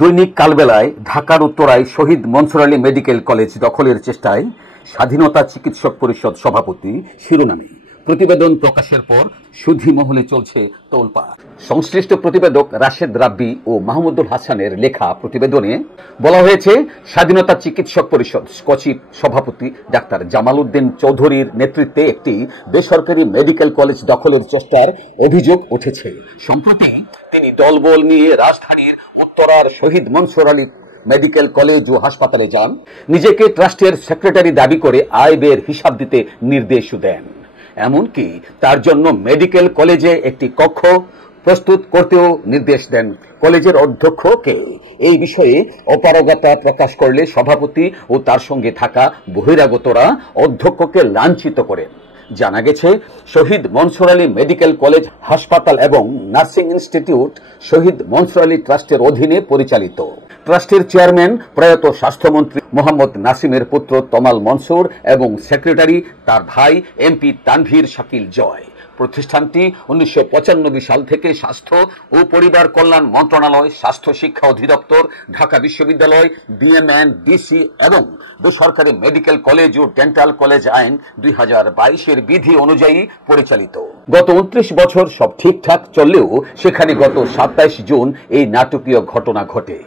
দৈনিক কালবেলায় ঢাকার উত্তরায় শহীদ মনসুর আলী মেডিকেল কলেজ দখলের চেষ্টায় স্বাধীনতা চিকিৎসক পরিষদ সভাপতি শিরোনামে প্রতিবেদন প্রকাশের পর সুধী মহলে চলছে তোলপাড়। সংশ্লিষ্ট প্রতিবেদক রাশেদ রাব্বি ও মাহমুদুল হাসানের লেখা প্রতিবেদনে বলা হয়েছে, স্বাধীনতা চিকিৎসক পরিষদ স্কচিপ সভাপতি ডাক্তার জামাল উদ্দিন চৌধুরীর নেতৃত্বে একটি বেসরকারি মেডিকেল কলেজ দখলের চেষ্টার অভিযোগ উঠেছে। সম্প্রতি তিনি দলবল নিয়ে রাজধানীর উত্তরার শহীদ মনসুর আলী মেডিকেল কলেজ ও হাসপাতালে যান। নিজেকে ট্রাস্টের সেক্রেটারি দাবি করে আয় ব্যয়ের হিসাব দিতে নির্দেশ দেন। এমনকি তার জন্য মেডিকেল কলেজে একটি কক্ষ প্রস্তুত করতেও নির্দেশ দেন। কলেজের অধ্যক্ষকে এই বিষয়ে অপারগতা প্রকাশ করলে সভাপতি ও তার সঙ্গে থাকা বহিরাগতরা অধ্যক্ষকে লাঞ্ছিত করেন। জানা গেছে, শহীদ মনসুর আলী মেডিকেল কলেজ হাসপাতাল এবং নার্সিং ইনস্টিটিউট শহীদ মনসুর আলী ট্রাস্টের অধীনে পরিচালিত। ট্রাস্টের চেয়ারম্যান প্রয়াত স্বাস্থ্যমন্ত্রী মোহাম্মদ নাসিমের পুত্র তমাল মনসুর এবং সেক্রেটারি তার ভাই এমপি তানভীর শাকিল জয়। প্রতিষ্ঠানটি 1995 সাল থেকে স্বাস্থ্য ও পরিবার কল্যাণ মন্ত্রণালয়, স্বাস্থ্য শিক্ষা অধিদপ্তর, ঢাকা বিশ্ববিদ্যালয়, বিএমএনডিসি এবং বেসরকারি মেডিকেল কলেজ ও ডেন্টাল কলেজ আইন 2022 বিধি অনুযায়ী পরিচালিত। গত 29 বছর সব ঠিকঠাক চললেও সেখানে গত 27 জুন এই নাটকীয় ঘটনা ঘটে।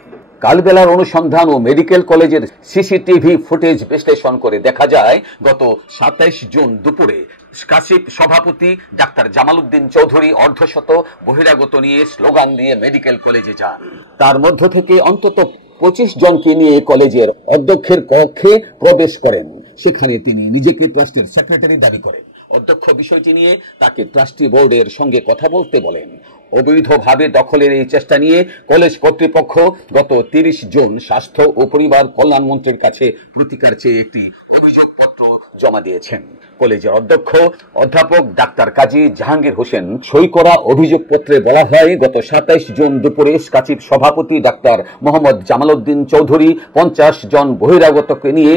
কালবেলার অনুসন্ধান ও মেডিকেল কলেজের সিসিটিভি ফুটেজ বিশ্লেষণ করে দেখা যায়, গত 27 জুন দুপুরে স্কাসিপ সভাপতি ডাক্তার জামাল উদ্দিন চৌধুরী অর্ধশত বহিরাগত নিয়ে স্লোগান দিয়ে মেডিকেল কলেজে যান। তার মধ্য থেকে অন্তত 25 জনকে নিয়ে কলেজের অধ্যক্ষের কক্ষে প্রবেশ করেন। সেখানে তিনি নিজেকে ট্রাস্টের সেক্রেটারি দাবি করেন। অধ্যক্ষ বিষয়টি নিয়ে তাকে ট্রাস্টি বোর্ডের সঙ্গে কথা বলতে বলেন। অবৈধভাবে দখলের এই চেষ্টা নিয়ে কলেজ কর্তৃপক্ষ গত 30 জুন স্বাস্থ্য ও পরিবার কল্যাণ মন্ত্রীর কাছে প্রতিকার চেয়ে একটি অভিযোগপত্র জমা দিয়েছেন। কলেজের অধ্যক্ষ অধ্যাপক ডাক্তার কাজী জাহাঙ্গীর হোসেন সই করা অভিযোগপত্রে বলা হয়, গত 27 জুন দুপুরে স্কাচিপ সভাপতি ডাক্তার মোহাম্মদ জামাল উদ্দিন চৌধুরী 50 জন বহিরাগতকে নিয়ে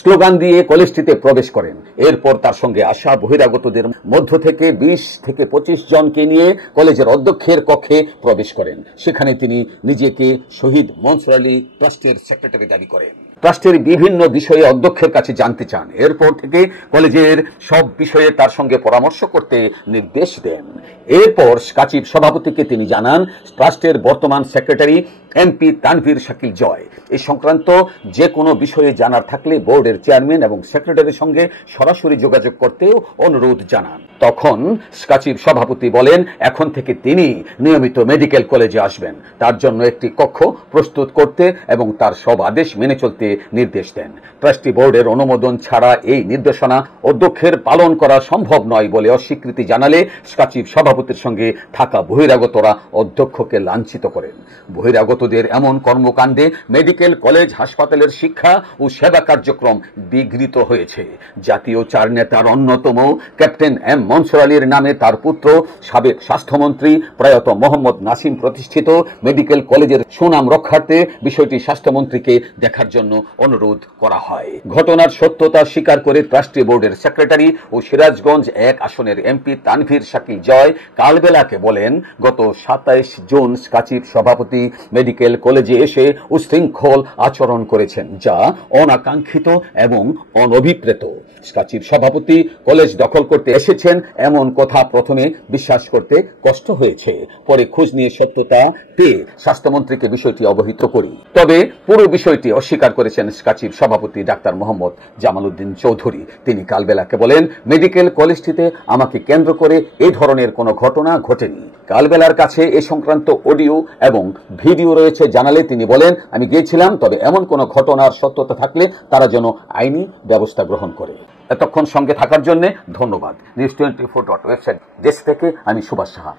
স্লোগান দিয়ে কলেজটিতে প্রবেশ করেন। এরপর তার সঙ্গে আসা বহিরাগতদের মধ্য থেকে 20 থেকে 25 জনকে নিয়ে কলেজের অধ্যক্ষের কক্ষে প্রবেশ করেন। সেখানে তিনি নিজেকে শহীদ মনসুর আলী ট্রাস্টের সেক্রেটারি দাবি করেন। ট্রাস্টের বিভিন্ন বিষয়ে অধ্যক্ষের কাছে জানতে চান। এরপর থেকে কলেজের সব বিষয়ে তার সঙ্গে পরামর্শ করতে নির্দেশ দেন। এরপর স্কাচিপ সভাপতিকে তিনি জানান, ট্রাস্টের বর্তমান সেক্রেটারি এমপি তানভীর শাকিল জয় এই সংক্রান্ত যে কোনো বিষয়ে জানার থাকলে বোর্ডের চেয়ারম্যান এবং সেক্রেটারির সঙ্গে সরাসরি যোগাযোগ করতেও অনুরোধ জানান। তখন স্কাচিপ সভাপতি বলেন, এখন থেকে তিনি নিয়মিত মেডিকেল কলেজে আসবেন, তার জন্য একটি কক্ষ প্রস্তুত করতে এবং তার সব আদেশ মেনে চলতে নির্দেশ দেন। ট্রাস্টি বোর্ডের অনুমোদন ছাড়া এই নির্দেশনা অধ্যক্ষের পালন করা সম্ভব নয় বলে অস্বীকৃতি জানালে স্কাচিপ সভাপতির সঙ্গে থাকা বহিরাগতরা অধ্যক্ষকে লাঞ্ছিত করেন। বহিরাগতদের এমন কর্মকাণ্ডে মেডিকেল কলেজ হাসপাতালের শিক্ষা ও সেবা কার্যক্রম বিঘ্নিত হয়েছে। জাতীয় 4 নেতার অন্যতম ক্যাপ্টেন এম মনসুর আলীর নামে তার পুত্র সাবেক স্বাস্থ্যমন্ত্রী প্রয়াত মোহাম্মদ নাসিম প্রতিষ্ঠিত মেডিকেল কলেজের সুনাম রক্ষার্থে বিষয়টি স্বাস্থ্যমন্ত্রীকে দেখার জন্য অনুরোধ করা হয়। ঘটনার সত্যতা স্বীকার করে ট্রাস্টি বোর্ডের সেক্রেটারি ও সিরাজগঞ্জ 1 আসনের এমপি তানভীর শাকিল জয় কালবেলাকে বলেন, গত 27 জুন স্কাচিপ সভাপতি মেডিকেল কলেজে এসে উশৃঙ্খল আচরণ করেছেন, যা অনাকাঙ্ক্ষিত এবং অনভিপ্রেত। স্কাচিপ সভাপতি কলেজ দখল করতে এসেছেন এমন কথা প্রথমে বিশ্বাস করতে কষ্ট হয়েছে। পরে খোঁজ নিয়ে সত্যতা পেয়ে স্বাস্থ্যমন্ত্রীকে বিষয়টি অবহিত করি। তবে পুরো বিষয়টি অস্বীকার করেছেন স্কাচিপ সভাপতি ডাক্তার মোহাম্মদ জামাল উদ্দিন চৌধুরী। তিনি কালবেলাকে বলেন, মেডিকেল কলেজটিতে আমাকে কেন্দ্র করে এই ধরনের কোনো ঘটনা ঘটেনি। কালবেলার কাছে এ সংক্রান্ত অডিও এবং ভিডিও রয়েছে জানালে তিনি বলেন, আমি গিয়েছিলাম, তবে এমন কোনো ঘটনার সত্যতা থাকলে তারা যেন আইনি ব্যবস্থা গ্রহণ করে। এতক্ষণ সঙ্গে থাকার জন্য ধন্যবাদ। News24 ওয়েবসাইট দেশ থেকে আমি সুভাষ সাহা।